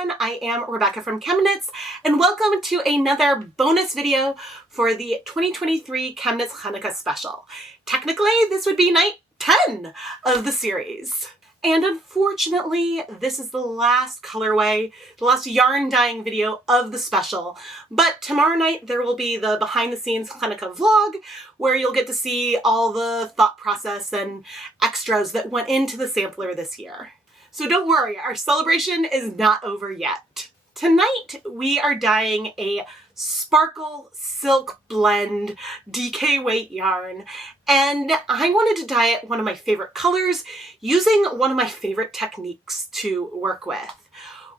everyone, I am Rebecca from ChemKnits and welcome to another bonus video for the 2023 ChemKnits Chanukah special. Technically, this would be night 10 of the series. And unfortunately, this is the last colorway, the last yarn dyeing video of the special. But tomorrow night, there will be the behind the scenes Chanukah vlog where you'll get to see all the thought process and extras that went into the sampler this year. So don't worry, our celebration is not over yet. Tonight, we are dyeing a sparkle silk blend DK weight yarn, and I wanted to dye it one of my favorite colors using one of my favorite techniques to work with.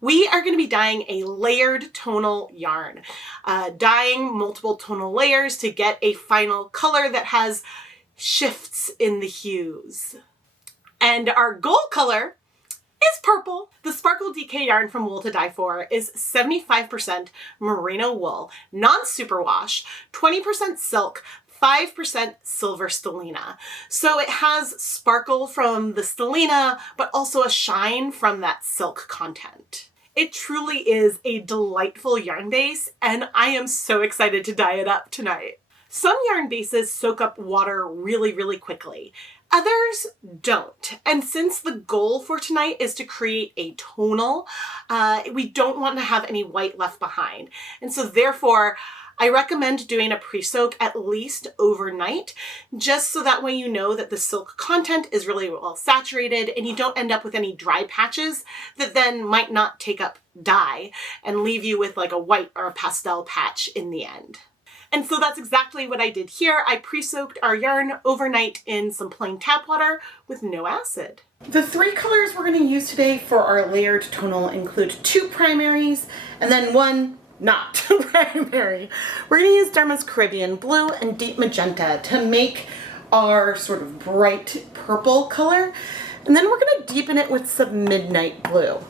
We are going to be dyeing a layered tonal yarn, dyeing multiple tonal layers to get a final color that has shifts in the hues. And our goal color is purple. The Sparkle DK yarn from Wool to Dye For is 75% merino wool, non-superwash, 20% silk, 5% silver stellina. So it has sparkle from the stellina, but also a shine from that silk content. It truly is a delightful yarn base, and I am so excited to dye it up tonight. Some yarn bases soak up water really quickly. Others don't. And since the goal for tonight is to create a tonal, we don't want to have any white left behind. And so therefore, I recommend doing a pre-soak at least overnight, just so that way you know that the silk content is really well saturated and you don't end up with any dry patches that then might not take up dye and leave you with like a white or a pastel patch in the end. And so that's exactly what I did here. I pre-soaked our yarn overnight in some plain tap water with no acid. The three colors we're going to use today for our layered tonal include two primaries and then one not primary. We're going to use Dharma's Carribbean Blue and Deep Magenta to make our sort of bright purple color. And then we're going to deepen it with some Midnight Blue.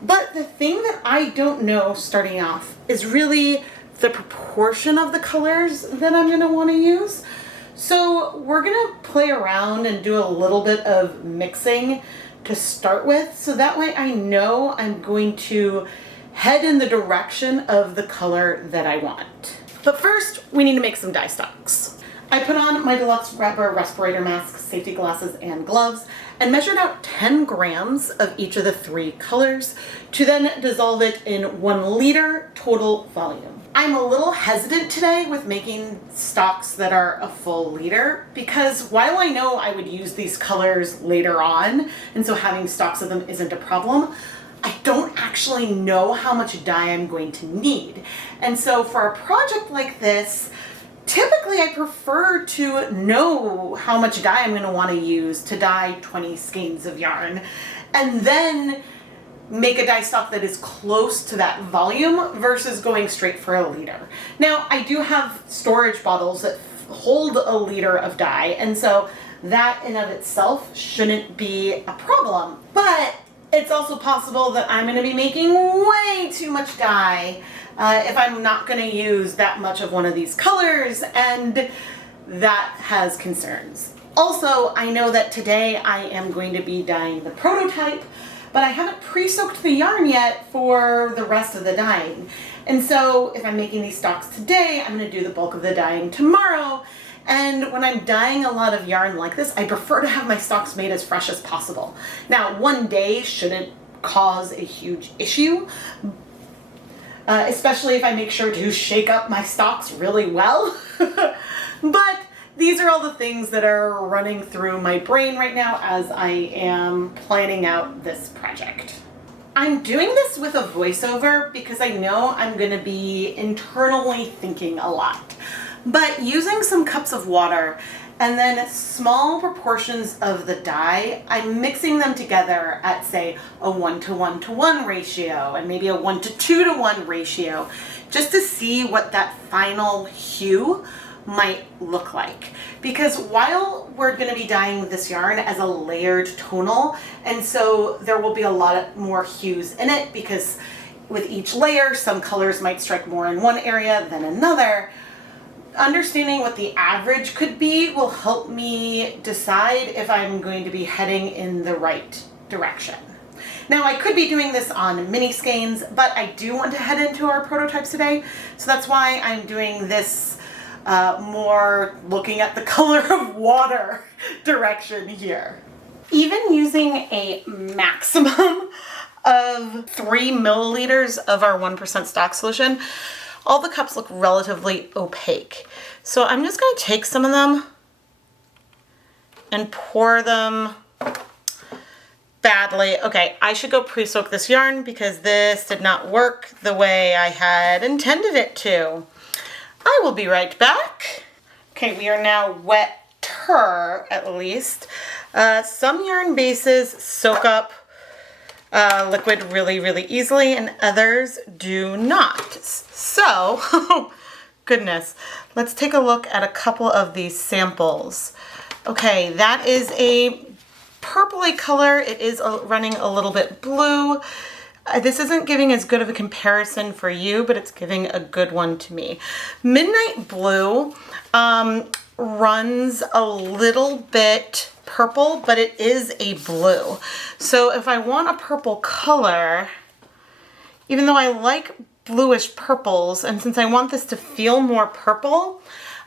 But the thing that I don't know starting off is really the proportion of the colors that I'm going to want to use. So we're going to play around and do a little bit of mixing to start with, so that way I know I'm going to head in the direction of the color that I want. But first, we need to make some dye stocks. I put on my deluxe rubber respirator mask, safety glasses, and gloves, and measured out 10 grams of each of the three colors to then dissolve it in 1 liter total volume. I'm a little hesitant today with making stocks that are a full liter because while I know I would use these colors later on, and so having stocks of them isn't a problem, I don't actually know how much dye I'm going to need. And so for a project like this, typically I prefer to know how much dye I'm going to want to use to dye 20 skeins of yarn, and then make a dye stock that is close to that volume versus going straight for a liter. Now, I do have storage bottles that hold a liter of dye, and so that in of itself shouldn't be a problem. But it's also possible that I'm going to be making way too much dye if I'm not going to use that much of one of these colors, and that has concerns. Also, I know that today I am going to be dyeing the prototype, but I haven't pre-soaked the yarn yet for the rest of the dyeing. And so if I'm making these stocks today, I'm going to do the bulk of the dyeing tomorrow. And when I'm dyeing a lot of yarn like this, I prefer to have my stocks made as fresh as possible. Now, one day shouldn't cause a huge issue, especially if I make sure to shake up my stocks really well. But these are all the things that are running through my brain right now as I am planning out this project. I'm doing this with a voiceover because I know I'm going to be internally thinking a lot. But using some cups of water and then small proportions of the dye, I'm mixing them together at, say, a 1:1:1 ratio and maybe a 1:2:1 ratio, just to see what that final hue might look like. Because while we're going to be dyeing this yarn as a layered tonal, and so there will be a lot more hues in it because with each layer some colors might strike more in one area than another, understanding what the average could be will help me decide if I'm going to be heading in the right direction. Now I could be doing this on mini skeins, but I do want to head into our prototypes today. So that's why I'm doing this more looking at the color of water direction here. Even using a maximum of 3 milliliters of our 1% stock solution, all the cups look relatively opaque. So I'm just going to take some of them and pour them badly. Okay, I should go pre-soak this yarn because this did not work the way I had intended it to. I will be right back. Okay, we are now wetter at least. Some yarn bases soak up liquid really easily and others do not. So, goodness, let's take a look at a couple of these samples. Okay, that is a purpley color. It is running a little bit blue. This isn't giving as good of a comparison for you, but it's giving a good one to me. Midnight Blue runs a little bit purple, but it is a blue. So if I want a purple color, even though I like bluish purples, and since I want this to feel more purple,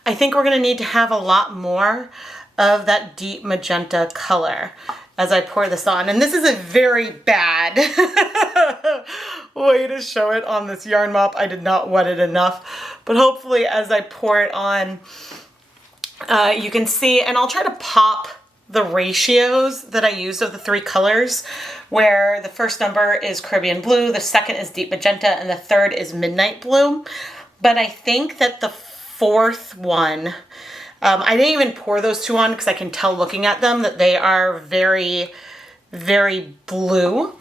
I think we're gonna need to have a lot more of that deep magenta color as I pour this on. And this is a very bad way to show it on this yarn mop. I did not wet it enough, but hopefully as I pour it on, you can see, and I'll try to pop the ratios that I used of the 3 colors, where the first number is Caribbean Blue, the second is Deep Magenta, and the third is Midnight Blue. But I think that the 4th one, I didn't even pour those 2 on because I can tell looking at them that they are very blue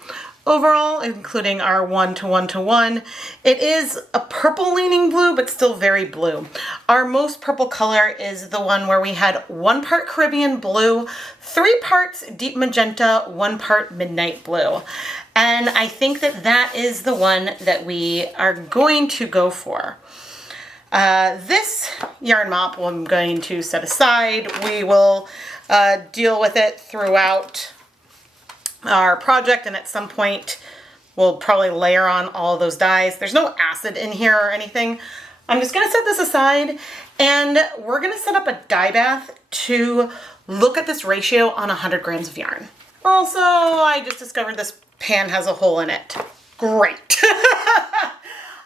overall, including our 1-to-1-to-1. It is a purple leaning blue, but still very blue. Our most purple color is the one where we had 1 part Caribbean Blue, 3 parts Deep Magenta, 1 part Midnight Blue. And I think that that is the one that we are going to go for. This yarn mop I'm going to set aside. We will deal with it throughout our project, and at some point we'll probably layer on all of those dyes. There's no acid in here or anything. I'm just gonna set this aside and we're gonna set up a dye bath to look at this ratio on 100 grams of yarn. Also, I just discovered this pan has a hole in it. Great.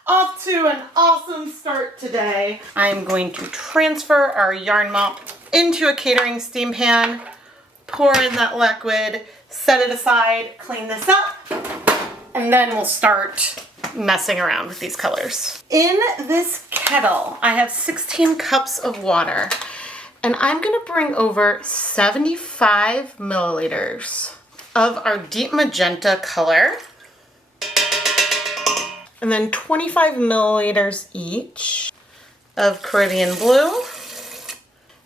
Off to an awesome start today. I'm going to transfer our yarn mop into a catering steam pan, pour in that liquid, set it aside, clean this up, and then we'll start messing around with these colors. In this kettle, I have 16 cups of water, and I'm gonna bring over 75 milliliters of our Deep Magenta color, and then 25 milliliters each of Caribbean Blue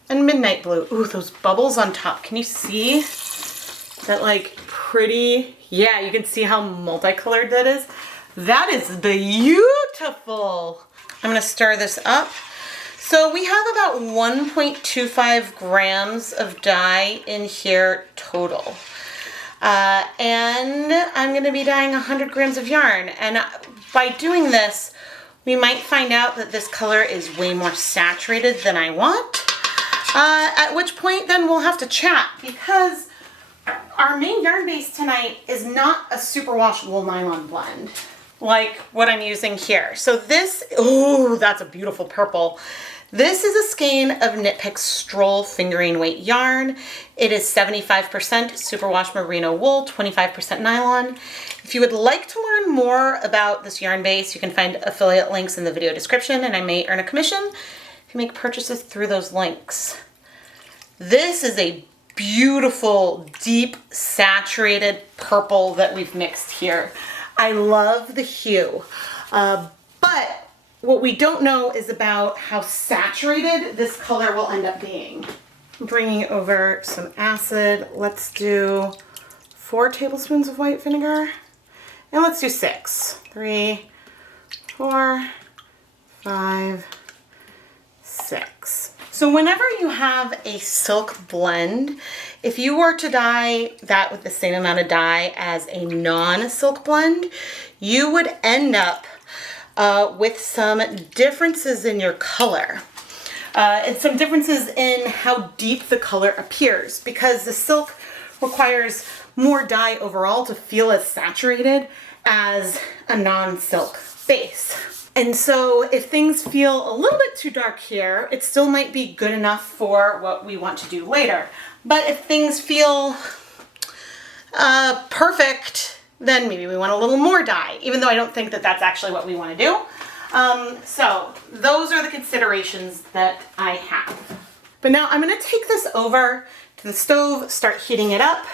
and Midnight Blue. Ooh, those bubbles on top. Can you see that, like, pretty? Yeah, you can see how multicolored that is. That is beautiful. I'm gonna stir this up. So we have about 1.25 grams of dye in here total. And I'm gonna be dyeing 100 grams of yarn. And by doing this, we might find out that this color is way more saturated than I want. At which point then we'll have to chat, because our main yarn base tonight is not a superwash wool nylon blend like what I'm using here. So this, oh, that's a beautiful purple. This is a skein of Knit Pick's Stroll fingering weight yarn. It is 75% superwash merino wool, 25% nylon. If you would like to learn more about this yarn base, you can find affiliate links in the video description, and I may earn a commission if you make purchases through those links. This is a beautiful, deep, saturated purple that we've mixed here. I love the hue, but what we don't know is about how saturated this color will end up being. I'm bringing over some acid. Let's do 4 tablespoons of white vinegar, and let's do 6. 3, 4, 5, 6. So whenever you have a silk blend, if you were to dye that with the same amount of dye as a non-silk blend, you would end up with some differences in your color. And some differences in how deep the color appears, because the silk requires more dye overall to feel as saturated as a non-silk base. And so if things feel a little bit too dark here, it still might be good enough for what we want to do later. But if things feel perfect, then maybe we want a little more dye, even though I don't think that that's actually what we want to do. So those are the considerations that I have. But now I'm going to take this over to the stove, start heating it up.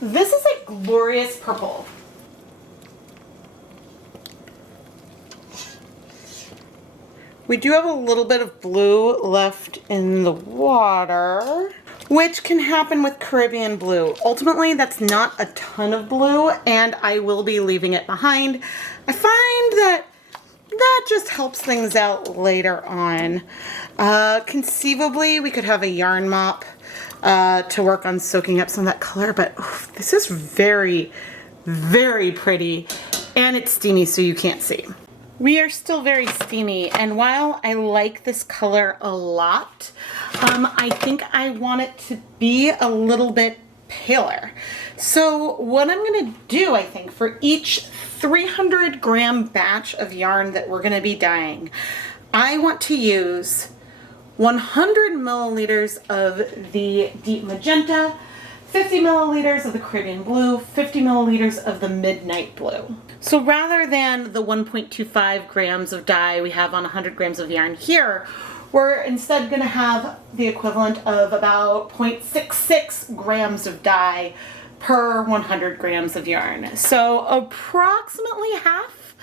This is a glorious purple. We do have a little bit of blue left in the water, which can happen with Caribbean blue. Ultimately, that's not a ton of blue, and I will be leaving it behind. I find that just helps things out later on. Conceivably, we could have a yarn mop to work on soaking up some of that color, but this is very, very pretty, and it's steamy, so you can't see. We are still very steamy, and while I like this color a lot, I think I want it to be a little bit paler. So what I'm going to do, I think, for each 300 gram batch of yarn that we're going to be dyeing, I want to use 100 milliliters of the Deep Magenta, 50 milliliters of the Caribbean Blue, 50 milliliters of the Midnight Blue. So rather than the 1.25 grams of dye we have on 100 grams of yarn here, we're instead going to have the equivalent of about 0.66 grams of dye per 100 grams of yarn. So approximately half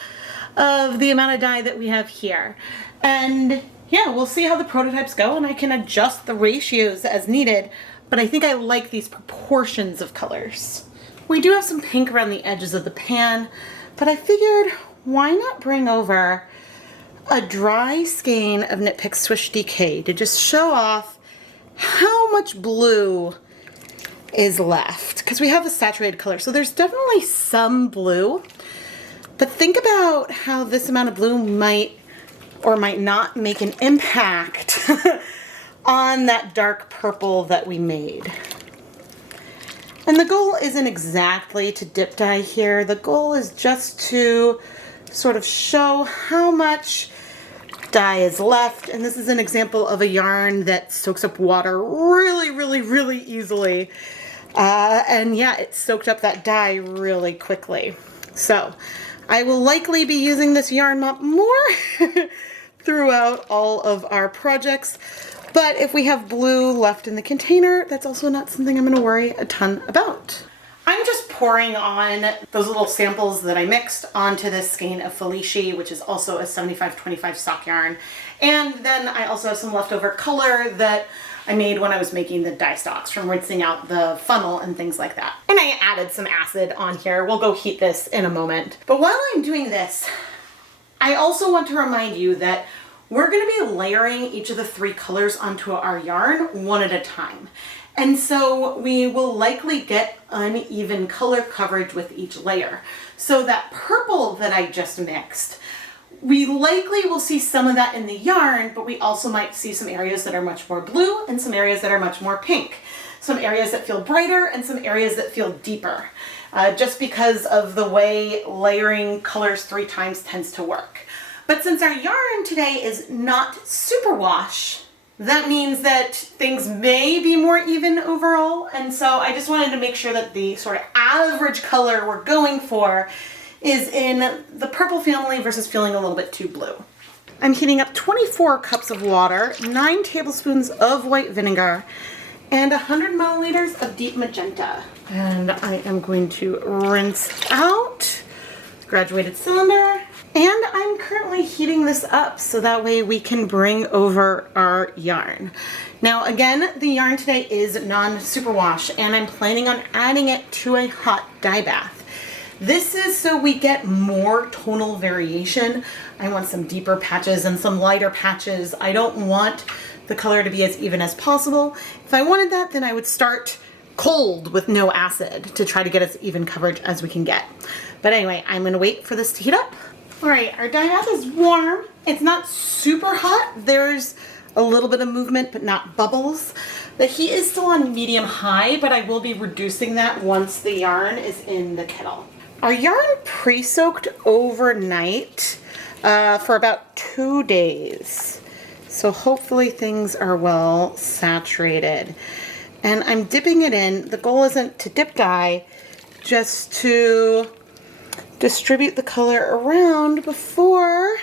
of the amount of dye that we have here. And yeah, we'll see how the prototypes go, and I can adjust the ratios as needed, but I think I like these proportions of colors. We do have some pink around the edges of the pan, but I figured why not bring over a dry skein of Knit Pick Swish DK to just show off how much blue is left, because we have a saturated color, so there's definitely some blue, but think about how this amount of blue might or might not make an impact on that dark purple that we made. And the goal isn't exactly to dip dye here. The goal is just to sort of show how much dye is left. And this is an example of a yarn that soaks up water really, really, really easily. And yeah, it soaked up that dye really quickly. So I will likely be using this yarn mop more throughout all of our projects. But if we have blue left in the container, that's also not something I'm going to worry a ton about. I'm just pouring on those little samples that I mixed onto this skein of Felici, which is also a 75-25 sock yarn. And then I also have some leftover color that I made when I was making the dyestocks from rinsing out the funnel and things like that. And I added some acid on here. We'll go heat this in a moment. But while I'm doing this, I also want to remind you that we're going to be layering each of the 3 colors onto our yarn one at a time. And so we will likely get uneven color coverage with each layer. So that purple that I just mixed, we likely will see some of that in the yarn, but we also might see some areas that are much more blue and some areas that are much more pink. Some areas that feel brighter and some areas that feel deeper. Just because of the way layering colors 3 times tends to work. But since our yarn today is not superwash, that means that things may be more even overall. And so I just wanted to make sure that the sort of average color we're going for is in the purple family versus feeling a little bit too blue. I'm heating up 24 cups of water, 9 tablespoons of white vinegar, and 100 milliliters of Deep Magenta. And I am going to rinse out the graduated cylinder. And I'm currently heating this up so that way we can bring over our yarn. Now again, the yarn today is non-superwash, and I'm planning on adding it to a hot dye bath. This is so we get more tonal variation. I want some deeper patches and some lighter patches. I don't want the color to be as even as possible. If I wanted that, then I would start cold with no acid to try to get as even coverage as we can get. But anyway, I'm gonna wait for this to heat up. All right, our dye bath is warm. It's not super hot. There's a little bit of movement, but not bubbles. The heat is still on medium high, but I will be reducing that once the yarn is in the kettle. Our yarn pre-soaked overnight for about 2 days. So hopefully things are well saturated. And I'm dipping it in. The goal isn't to dip dye, just to distribute the color around before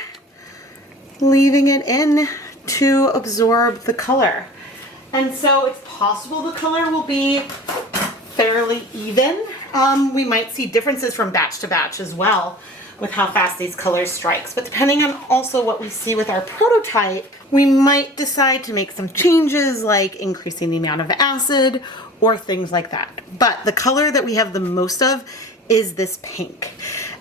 leaving it in to absorb the color. And so it's possible the color will be fairly even. We might see differences from batch to batch as well with how fast these colors strikes. But depending on also what we see with our prototype, we might decide to make some changes like increasing the amount of acid or things like that. But the color that we have the most of is this pink.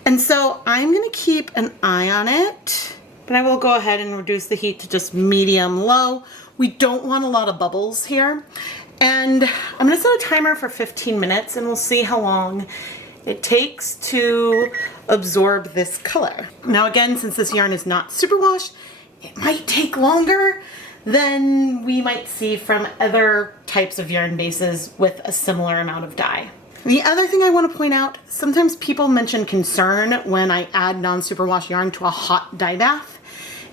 And so I'm gonna keep an eye on it, but I will go ahead and reduce the heat to just medium low. We don't want a lot of bubbles here. And I'm gonna set a timer for 15 minutes and we'll see how long it takes to absorb this color. Now again, since this yarn is not superwash, it might take longer than we might see from other types of yarn bases with a similar amount of dye. The other thing I want to point out, sometimes people mention concern when I add non-superwash yarn to a hot dye bath.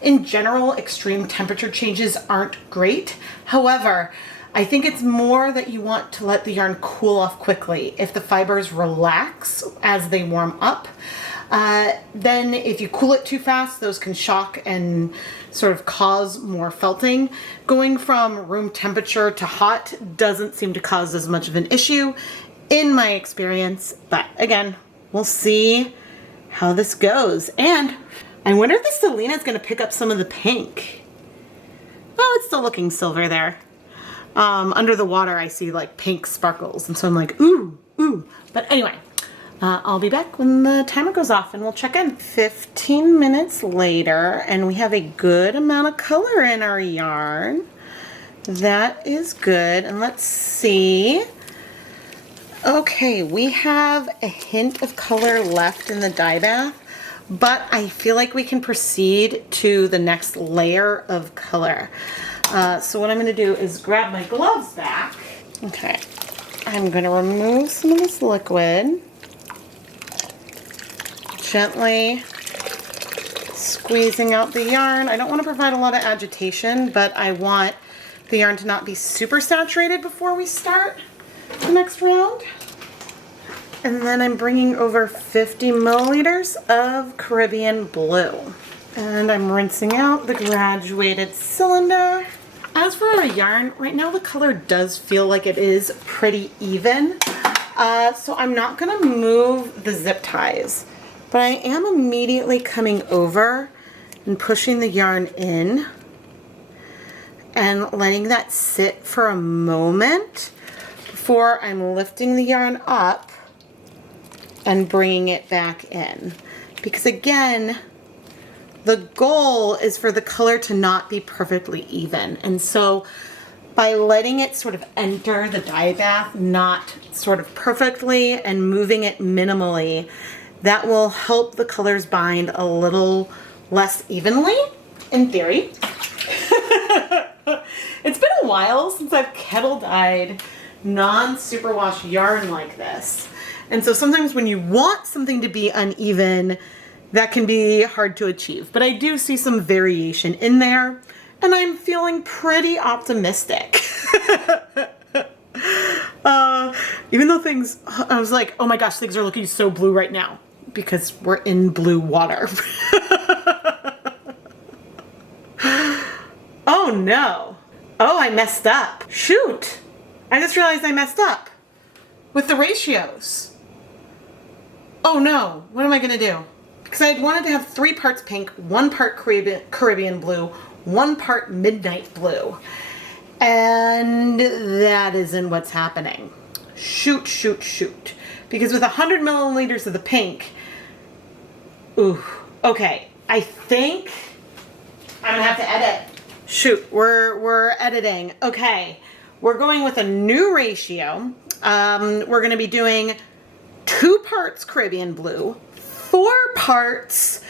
In general, extreme temperature changes aren't great. However, I think it's more that you want to let the yarn cool off quickly. If the fibers relax as they warm up, then if you cool it too fast, those can shock and sort of cause more felting. Going from room temperature to hot doesn't seem to cause as much of an issue in my experience, but again, we'll see how this goes. And I wonder if the Stellina is going to pick up some of the pink. Oh, it's still looking silver there. Under the water, I see like pink sparkles, and so I'm like, ooh, ooh. But anyway, I'll be back when the timer goes off and we'll check in. 15 minutes later, and we have a good amount of color in our yarn. That is good. And let's see. Okay, we have a hint of color left in the dye bath, but I feel like we can proceed to the next layer of color. So what I'm going to do is grab my gloves back. Okay, I'm going to remove some of this liquid. Gently squeezing out the yarn. I don't want to provide a lot of agitation, but I want the yarn to not be super saturated before we start the next round. And then I'm bringing over 50 milliliters of Caribbean Blue. And I'm rinsing out the graduated cylinder. As for our yarn, right now the color does feel like it is pretty even. So I'm not gonna move the zip ties, but I am immediately coming over and pushing the yarn in and letting that sit for a moment before I'm lifting the yarn up and bringing it back in. Because again, the goal is for the color to not be perfectly even. And so by letting it sort of enter the dye bath, not sort of perfectly, and moving it minimally, that will help the colors bind a little less evenly, in theory. It's been a while since I've kettle dyed non-superwash yarn like this. And so sometimes when you want something to be uneven, that can be hard to achieve. But I do see some variation in there, and I'm feeling pretty optimistic. Even though things, I was like, oh my gosh, things are looking so blue right now because we're in blue water. Oh no. Oh, I messed up. Shoot. I just realized I messed up with the ratios. Oh no, what am I gonna do? Because I had wanted to have 3 parts pink, 1 part Caribbean blue, 1 part midnight blue. And that isn't what's happening. Shoot, shoot, shoot. Because with 100 milliliters of the pink, ooh, okay, I think I'm gonna have to edit. Shoot, we're editing. Okay, we're going with a new ratio. We're gonna be doing 2 parts Caribbean blue, 4 parts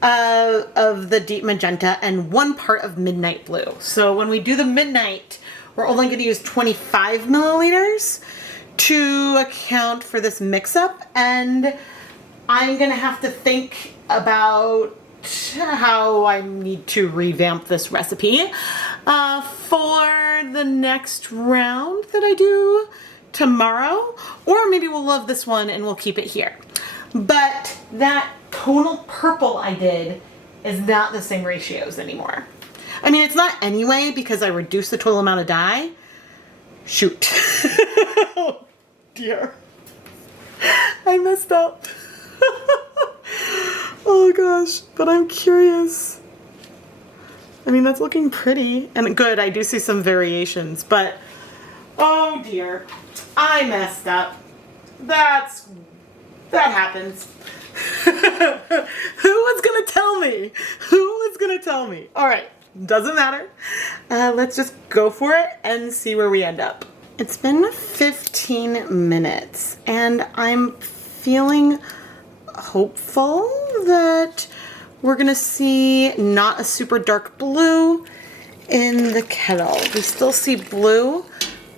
of the Deep Magenta, and 1 part of midnight blue. So when we do the midnight, we're only gonna use 25 milliliters to account for this mix-up, and I'm gonna have to think about how I need to revamp this recipe for the next round that I do tomorrow, or maybe we'll love this one and we'll keep it here. But that tonal purple I did is not the same ratios anymore. I mean, it's not anyway because I reduced the total amount of dye. Shoot. Oh dear. I messed up. Oh gosh, but I'm curious. I mean, that's looking pretty and good. I do see some variations, but oh dear, I messed up. That happens. Who was gonna tell me? Who was gonna tell me? All right, doesn't matter. Let's just go for it and see where we end up. It's been 15 minutes and I'm feeling hopeful that we're gonna see not a super dark blue in the kettle. We still see blue,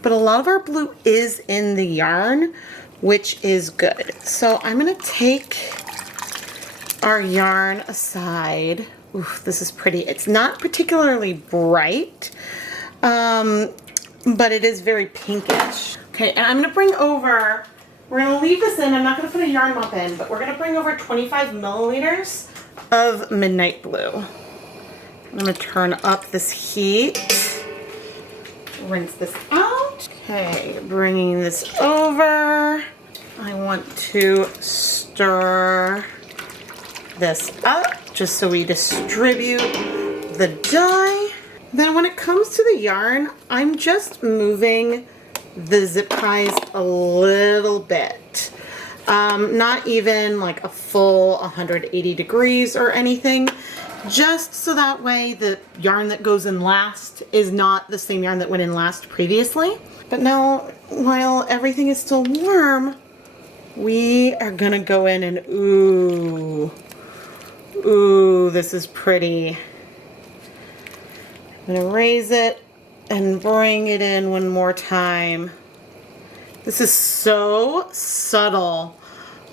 but a lot of our blue is in the yarn, which is good. So I'm gonna take our yarn aside. Ooh, this is pretty. It's not particularly bright, but it is very pinkish. Okay, and I'm gonna bring over, we're gonna leave this in. I'm not gonna put a yarn mop in, but we're gonna bring over 25 milliliters of midnight blue. I'm gonna turn up this heat. Rinse this out. Okay, bringing this over. I want to stir this up just so we distribute the dye. Then when it comes to the yarn, I'm just moving the zip ties a little bit. Not even like a full 180 degrees or anything, just so that way the yarn that goes in last is not the same yarn that went in last previously. But now, while everything is still warm, we are gonna go in and ooh, this is pretty. I'm gonna raise it and bring it in one more time. This is so subtle.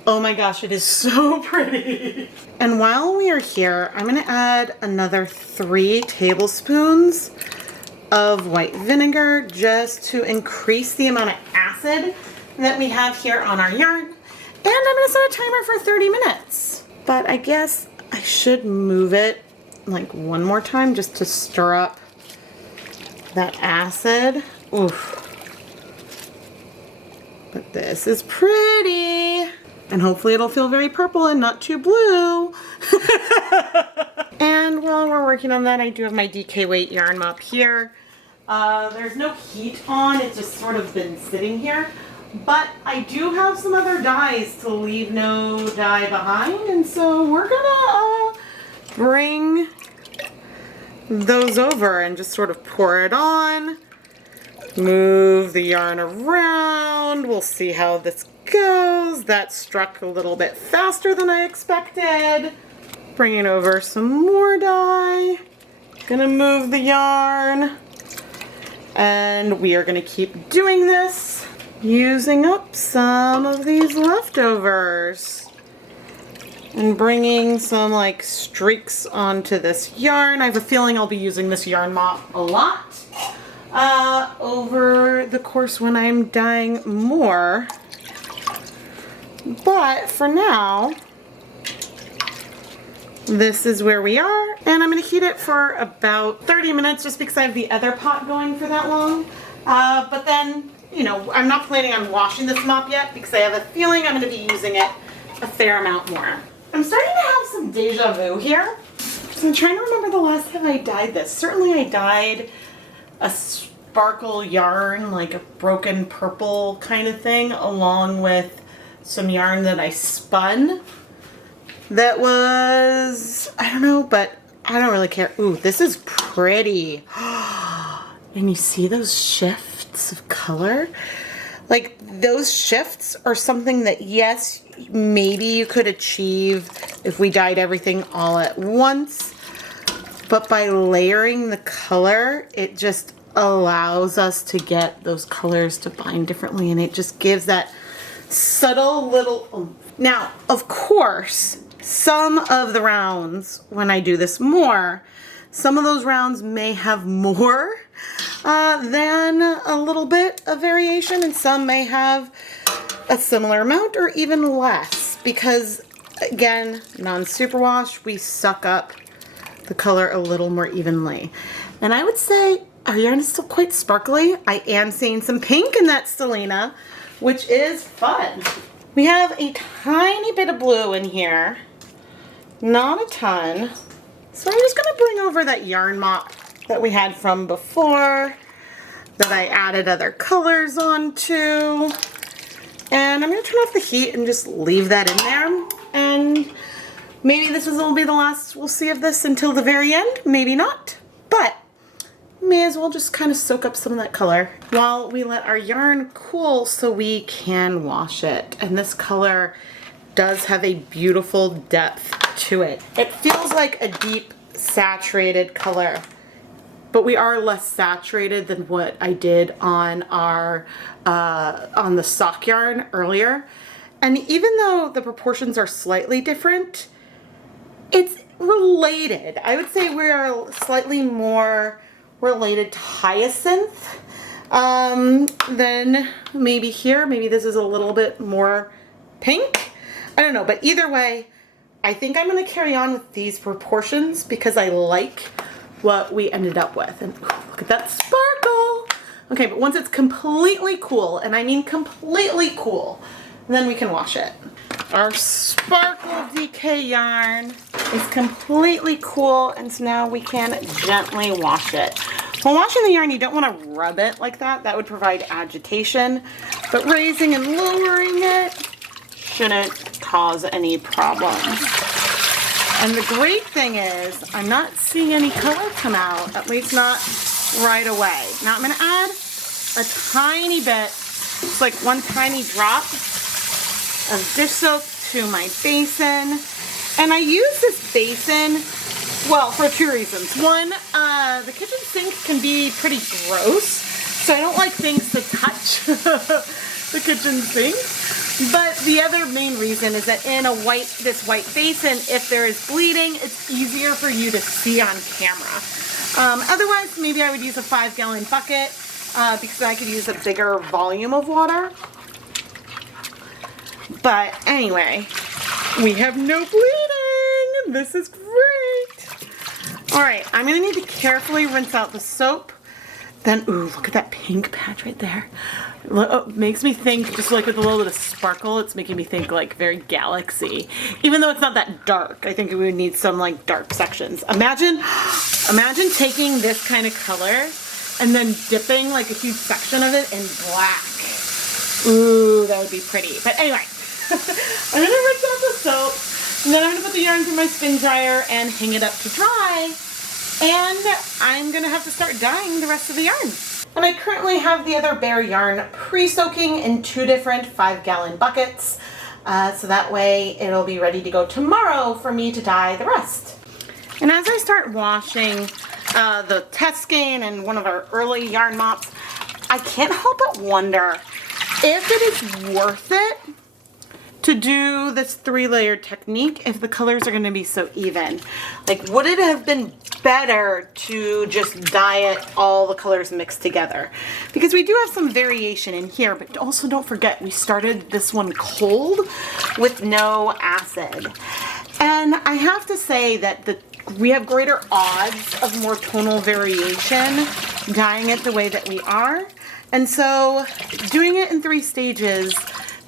Oh my gosh, it is so pretty. And while we are here, I'm gonna add another 3 tablespoons of white vinegar just to increase the amount of acid that we have here on our yarn. And I'm gonna set a timer for 30 minutes. But I guess I should move it like one more time just to stir up that acid. Oof. But this is pretty. And hopefully it'll feel very purple and not too blue. And while we're working on that, I do have my DK weight yarn mop here. There's no heat on, it's just sort of been sitting here. But I do have some other dyes to leave no dye behind, and so we're gonna bring those over and just sort of pour it on. Move the yarn around. We'll see how this goes. That struck a little bit faster than I expected. Bringing over some more dye. Gonna move the yarn. And we are gonna keep doing this, using up some of these leftovers. And bringing some like streaks onto this yarn. I have a feeling I'll be using this yarn mop a lot over the course when I'm dyeing more. But for now, this is where we are, and I'm going to heat it for about 30 minutes just because I have the other pot going for that long. But then, you know, I'm not planning on washing this mop yet because I have a feeling I'm going to be using it a fair amount more. I'm starting to have some deja vu here. So I'm trying to remember the last time I dyed this. Certainly I dyed a sparkle yarn, like a broken purple kind of thing, along with some yarn that I spun. That was, I don't know, but I don't really care. Ooh, this is pretty. And you see those shifts of color? Like, those shifts are something that, yes, maybe you could achieve if we dyed everything all at once. But by layering the color, it just allows us to get those colors to bind differently. And it just gives that subtle little oomph. Now, of course, some of the rounds, when I do this more, some of those rounds may have more than a little bit of variation, and some may have a similar amount or even less, because again, non-superwash, we suck up the color a little more evenly. And I would say our yarn is still quite sparkly. I am seeing some pink in that Stellina, which is fun. We have a tiny bit of blue in here, not a ton. So I'm just gonna bring over that yarn mop that we had from before, that I added other colors onto. And I'm gonna turn off the heat and just leave that in there. And maybe this will be the last we'll see of this until the very end, maybe not. But may as well just kind of soak up some of that color while we let our yarn cool so we can wash it. And this color does have a beautiful depth to it. It feels like a deep saturated color, but we are less saturated than what I did on our on the sock yarn earlier. And even though the proportions are slightly different, it's related. I would say we are slightly more related to hyacinth than maybe here. Maybe this is a little bit more pink. I don't know, but either way, I think I'm gonna carry on with these proportions because I like what we ended up with. And look at that sparkle. Okay, but once it's completely cool, and I mean completely cool, then we can wash it. Our sparkle DK yarn is completely cool, and so now we can gently wash it. When washing the yarn, you don't want to rub it like that. That would provide agitation, but raising and lowering it shouldn't cause any problems. And the great thing is, I'm not seeing any color come out, at least not right away. Now I'm gonna add a tiny bit, it's like one tiny drop of dish soap to my basin. And I use this basin, well, for two reasons. One, the kitchen sink can be pretty gross, so I don't like things to touch the kitchen sink. But the other main reason is that in this white basin, if there is bleeding, it's easier for you to see on camera. Otherwise, maybe I would use a 5-gallon bucket because I could use a bigger volume of water. But anyway, we have no bleeding. This is great. All right, I'm gonna need to carefully rinse out the soap. Then, ooh, look at that pink patch right there. It makes me think, just like with a little bit of sparkle, it's making me think like very galaxy. Even though it's not that dark, I think we would need some like dark sections. Imagine taking this kind of color and then dipping like a huge section of it in black. Ooh, that would be pretty. But anyway, I'm gonna rinse out the soap, and then I'm gonna put the yarn through my spin dryer and hang it up to dry. And I'm gonna have to start dyeing the rest of the yarn. And I currently have the other bare yarn pre-soaking in 2 different 5-gallon buckets. So that way it'll be ready to go tomorrow for me to dye the rest. And as I start washing the test skein and one of our early yarn mops, I can't help but wonder if it is worth it to do this 3-layer technique if the colors are going to be so even. Like, would it have been better to just dye it all the colors mixed together? Because we do have some variation in here, but also don't forget we started this one cold with no acid. And I have to say that we have greater odds of more tonal variation dyeing it the way that we are. And so doing it in 3 stages,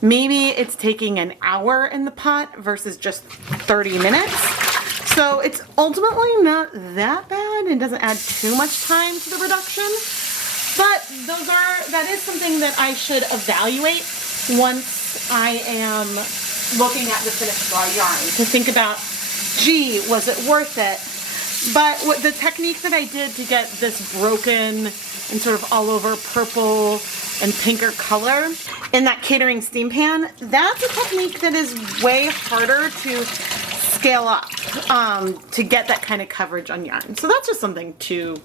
maybe it's taking an hour in the pot versus just 30 minutes. So it's ultimately not that bad and doesn't add too much time to the production. But that is something that I should evaluate once I am looking at the finished raw yarn, to think about, gee, was it worth it? But the technique that I did to get this broken and sort of all over purple and pinker color in that catering steam pan, that's a technique that is way harder to scale up to get that kind of coverage on yarn. So that's just something to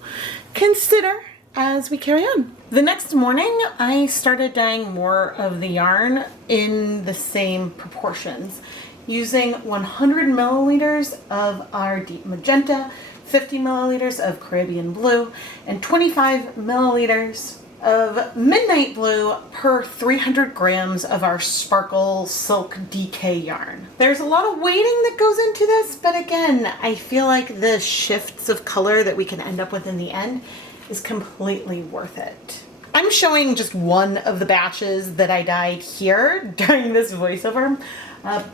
consider as we carry on. The next morning, I started dyeing more of the yarn in the same proportions, using 100 milliliters of our Deep Magenta, 50 milliliters of Caribbean Blue, and 25 milliliters of Midnight Blue per 300 grams of our Sparkle Silk DK yarn. There's a lot of weighting that goes into this, but again, I feel like the shifts of color that we can end up with in the end is completely worth it. I'm showing just one of the batches that I dyed here during this voiceover,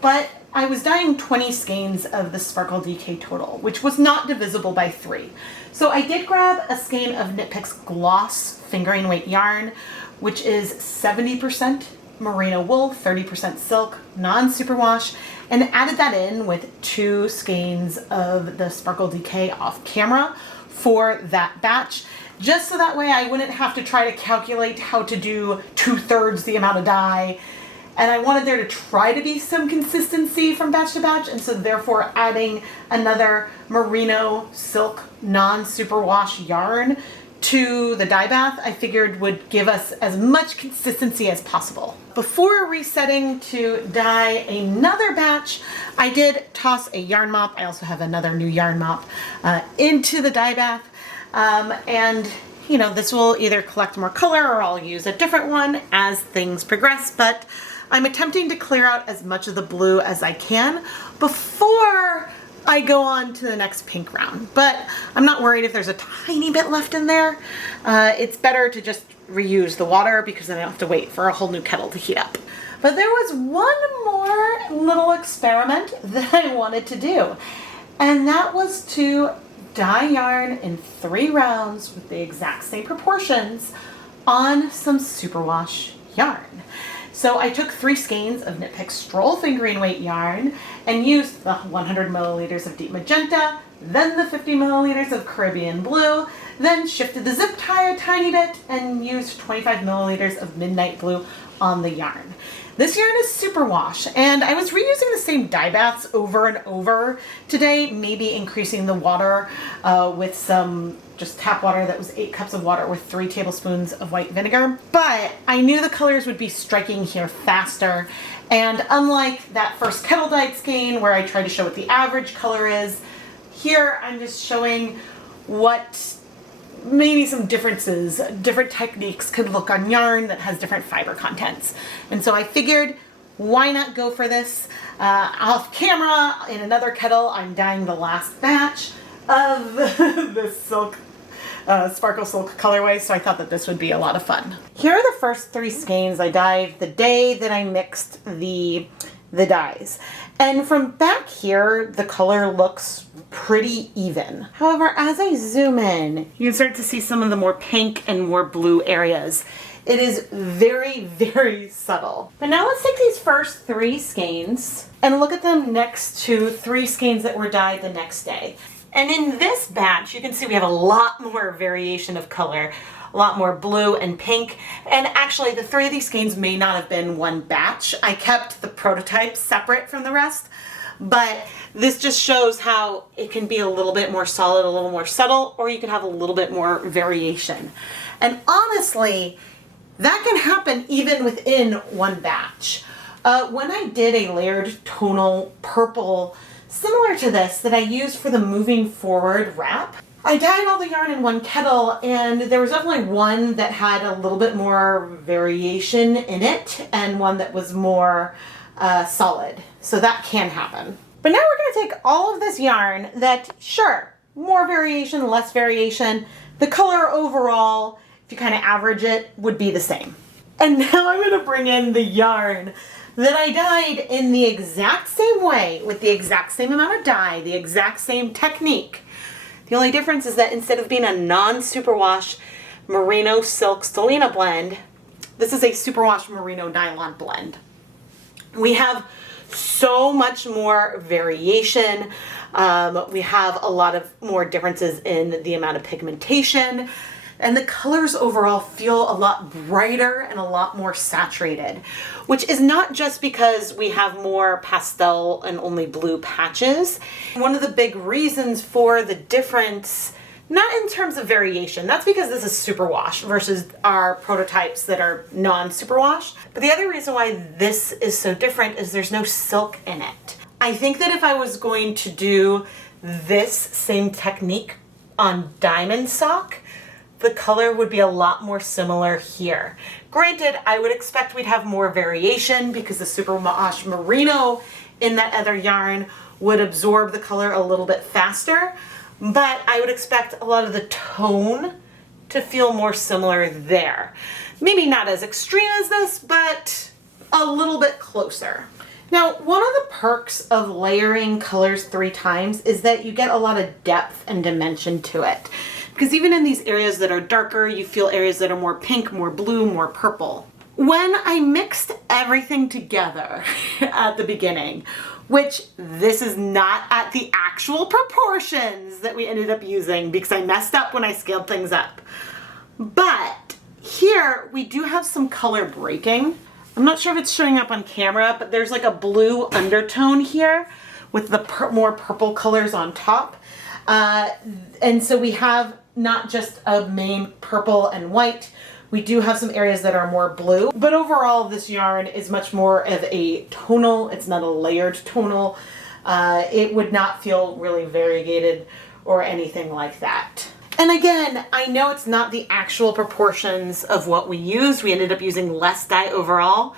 but I was dyeing 20 skeins of the Sparkle DK total, which was not divisible by 3. So I did grab a skein of Knit Picks Gloss fingering weight yarn, which is 70% merino wool, 30% silk, non-superwash, and added that in with 2 skeins of the Sparkle DK off camera for that batch, just so that way I wouldn't have to try to calculate how to do 2/3 the amount of dye. And I wanted there to try to be some consistency from batch to batch, and so therefore adding another merino silk non-superwash yarn to the dye bath, I figured would give us as much consistency as possible. Before resetting to dye another batch, I did toss a yarn mop. I also have another new yarn mop into the dye bath. And you know, this will either collect more color or I'll use a different one as things progress, but I'm attempting to clear out as much of the blue as I can before I go on to the next pink round. But I'm not worried if there's a tiny bit left in there. It's better to just reuse the water because then I don't have to wait for a whole new kettle to heat up. But there was one more little experiment that I wanted to do, and that was to dye yarn in 3 rounds with the exact same proportions on some superwash yarn. So I took 3 skeins of Knit Picks Stroll fingering weight yarn and used the 100 milliliters of Deep Magenta, then the 50 milliliters of Caribbean Blue, then shifted the zip tie a tiny bit and used 25 milliliters of Midnight Blue on the yarn. This yarn is superwash, and I was reusing the same dye baths over and over today, maybe increasing the water with some just tap water that was 8 cups of water with 3 tablespoons of white vinegar. But I knew the colors would be striking here faster, and unlike that first kettle dyed skein where I tried to show what the average color is, here I'm just showing what maybe some differences, different techniques could look on yarn that has different fiber contents. And so I figured, why not go for this? Off camera, in another kettle, I'm dyeing the last batch of the silk, Sparkle Silk colorway, so I thought that this would be a lot of fun. Here are the first 3 skeins I dyed the day that I mixed the dyes. And from back here, the color looks pretty even. However, as I zoom in, you can start to see some of the more pink and more blue areas. It is very, very subtle. But now let's take these first 3 skeins and look at them next to 3 skeins that were dyed the next day. And in this batch, you can see we have a lot more variation of color, a lot more blue and pink. And actually the 3 of these skeins may not have been one batch. I kept the prototypes separate from the rest, but this just shows how it can be a little bit more solid, a little more subtle, or you can have a little bit more variation. And honestly, that can happen even within one batch. When I did a layered tonal purple similar to this that I used for the moving forward wrap, I dyed all the yarn in one kettle, and there was definitely one that had a little bit more variation in it and one that was more solid. So that can happen. But now we're going to take all of this yarn that, sure, more variation, less variation, the color overall, if you kind of average it, would be the same. And now I'm going to bring in the yarn that I dyed in the exact same way, with the exact same amount of dye, the exact same technique. The only difference is that instead of being a non-superwash merino silk Stellina blend, this is a superwash merino nylon blend. We have so much more variation. We have a lot of more differences in the amount of pigmentation, and the colors overall feel a lot brighter and a lot more saturated, which is not just because we have more pastel and only blue patches. One of the big reasons for the difference, not in terms of variation, that's because this is superwash versus our prototypes that are non-superwash. But the other reason why this is so different is there's no silk in it. I think that if I was going to do this same technique on diamond sock, the color would be a lot more similar here. Granted, I would expect we'd have more variation because the Superwash Merino in that other yarn would absorb the color a little bit faster, but I would expect a lot of the tone to feel more similar there. Maybe not as extreme as this, but a little bit closer. Now, one of the perks of layering colors 3 times is that you get a lot of depth and dimension to it. Because even in these areas that are darker, you feel areas that are more pink, more blue, more purple. When I mixed everything together at the beginning, which this is not at the actual proportions that we ended up using because I messed up when I scaled things up. But here we do have some color breaking. I'm not sure if it's showing up on camera, but there's like a blue undertone here with the more purple colors on top. And so we have not just a main purple and white, we do have some areas that are more blue, but overall this yarn is much more of a tonal. It's not a layered tonal. It would not feel really variegated or anything like that. And again, I know it's not the actual proportions of what we used. We ended up using less dye overall.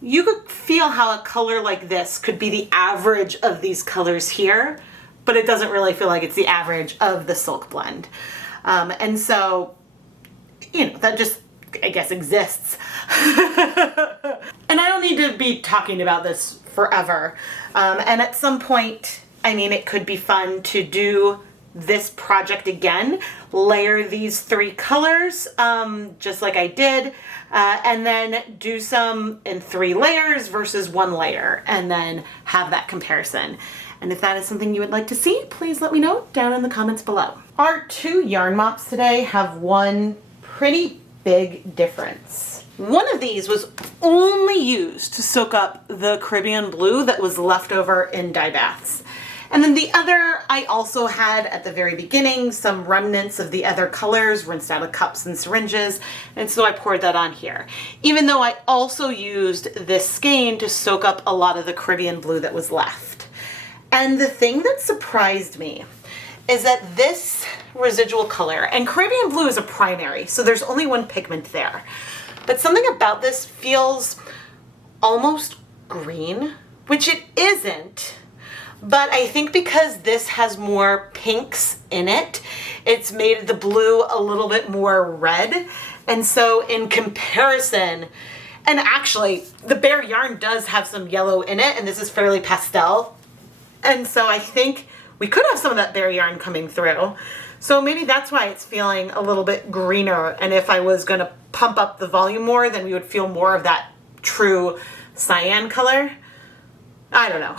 You could feel how a color like this could be the average of these colors here, but it doesn't really feel like it's the average of the silk blend. And so, you know, that just, I guess, exists. And I don't need to be talking about this forever. And at some point, I mean, it could be fun to do this project again, layer these 3 colors, just like I did, and then do some in 3 layers versus 1 layer, and then have that comparison. And if that is something you would like to see, please let me know down in the comments below. Our 2 yarn mops today have one pretty big difference. One of these was only used to soak up the Caribbean blue that was left over in dye baths. And then the other, I also had at the very beginning some remnants of the other colors rinsed out of cups and syringes, and so I poured that on here. Even though I also used this skein to soak up a lot of the Caribbean blue that was left. And the thing that surprised me is that this residual color, and Caribbean blue is a primary, so there's only 1 pigment there, but something about this feels almost green, which it isn't. But I think because this has more pinks in it, it's made the blue a little bit more red. And so in comparison, and actually the bare yarn does have some yellow in it, and this is fairly pastel. And so I think we could have some of that bare yarn coming through. So maybe that's why it's feeling a little bit greener. And if I was gonna pump up the volume more, then we would feel more of that true cyan color. I don't know.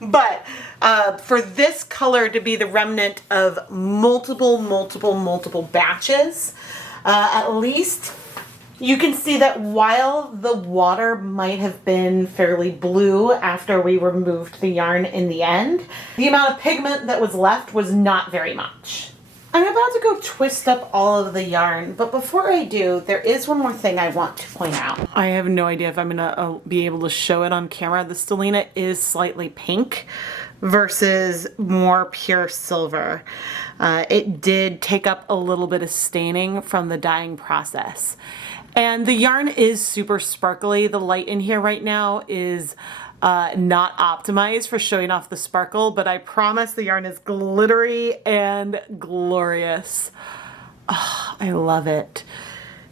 But for this color to be the remnant of multiple batches, at least you can see that while the water might have been fairly blue after we removed the yarn in the end, the amount of pigment that was left was not very much. I'm about to go twist up all of the yarn, but before I do, there is one more thing I want to point out. I have no idea if I'm gonna be able to show it on camera. The Stellina is slightly pink versus more pure silver. It did take up a little bit of staining from the dyeing process. And the yarn is super sparkly. The light in here right now is not optimized for showing off the sparkle, but I promise the yarn is glittery and glorious. Oh, I love it.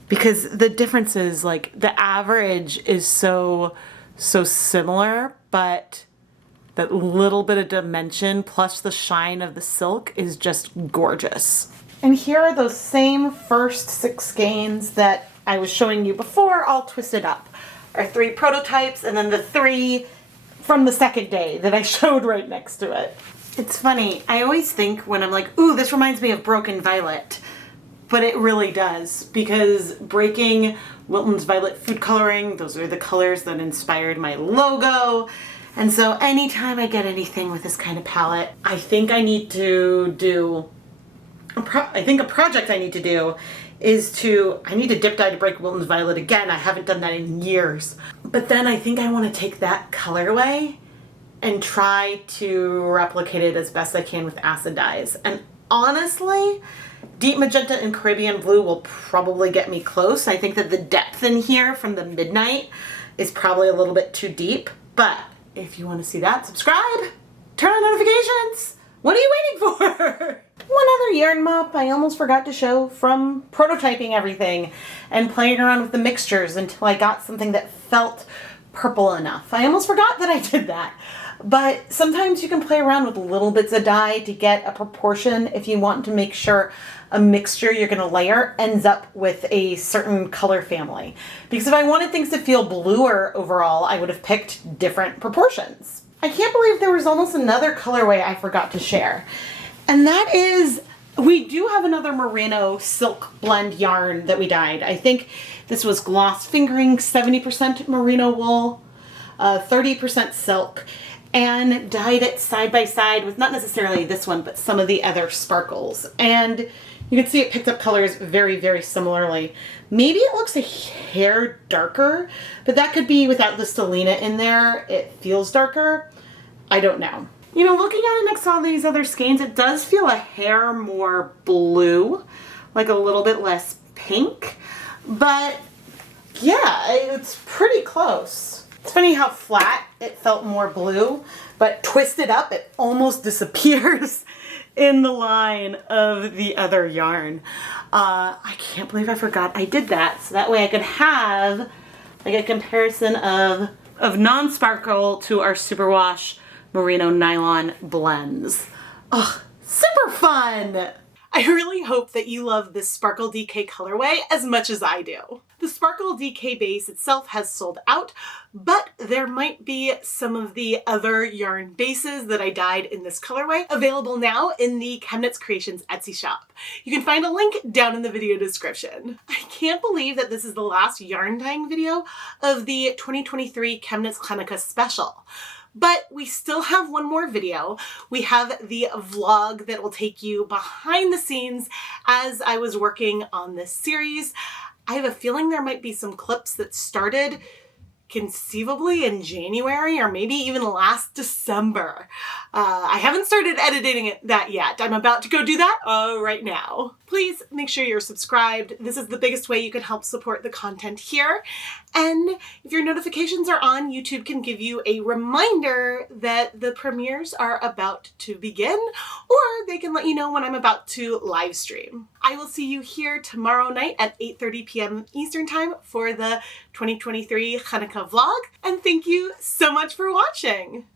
Because the difference is, like, the average is so similar, but that little bit of dimension plus the shine of the silk is just gorgeous. And here are those same first 6 skeins that I was showing you before, all twisted up. Our 3 prototypes, and then the 3 from the second day that I showed right next to it. It's funny, I always think when I'm like, ooh, this reminds me of Broken Violet, but it really does, because breaking Wilton's Violet food coloring, those are the colors that inspired my logo. And so anytime I get anything with this kind of palette, I think I need to do, a project I need to do is I need to dip dye to break Wilton's Violet again. I haven't done that in years. But then I think I want to take that colorway and try to replicate it as best I can with acid dyes. And honestly, Deep Magenta and Caribbean Blue will probably get me close. I think that the depth in here from the Midnight is probably a little bit too deep. But if you want to see that, subscribe, turn on notifications. What are you waiting for? One other yarn mop I almost forgot to show from prototyping everything and playing around with the mixtures until I got something that felt purple enough. I almost forgot that I did that. But sometimes you can play around with little bits of dye to get a proportion if you want to make sure a mixture you're going to layer ends up with a certain color family. Because if I wanted things to feel bluer overall, I would have picked different proportions. I can't believe there was almost another colorway I forgot to share. And that is, we do have another Merino silk blend yarn that we dyed. I think this was gloss fingering, 70% merino wool, 30% silk, and dyed it side by side with not necessarily this one, but some of the other sparkles. And you can see it picked up colors very, very similarly. Maybe it looks a hair darker, but that could be without the Stellina in there. It feels darker. I don't know. You know, looking at it next to all these other skeins, it does feel a hair more blue, like a little bit less pink. But yeah, it's pretty close. It's funny how flat it felt more blue, but twisted up, it almost disappears in the line of the other yarn. I can't believe I forgot I did that. So that way I could have like a comparison of non-sparkle to our Superwash Merino nylon blends. Oh, super fun! I really hope that you love this Sparkle DK colorway as much as I do. The Sparkle DK base itself has sold out, but there might be some of the other yarn bases that I dyed in this colorway available now in the ChemKnits Creations Etsy shop. You can find a link down in the video description. I can't believe that this is the last yarn dyeing video of the 2023 ChemKnits Chanukah special. But we still have one more video. We have the vlog that will take you behind the scenes as I was working on this series. I have a feeling there might be some clips that started conceivably in January or maybe even last December. I haven't started editing that yet. I'm about to go do that right now. Please make sure you're subscribed. This is the biggest way you can help support the content here. And if your notifications are on, YouTube can give you a reminder that the premieres are about to begin, or they can let you know when I'm about to live stream. I will see you here tomorrow night at 8:30 p.m. Eastern Time for the 2023 Chanukah vlog, and thank you so much for watching.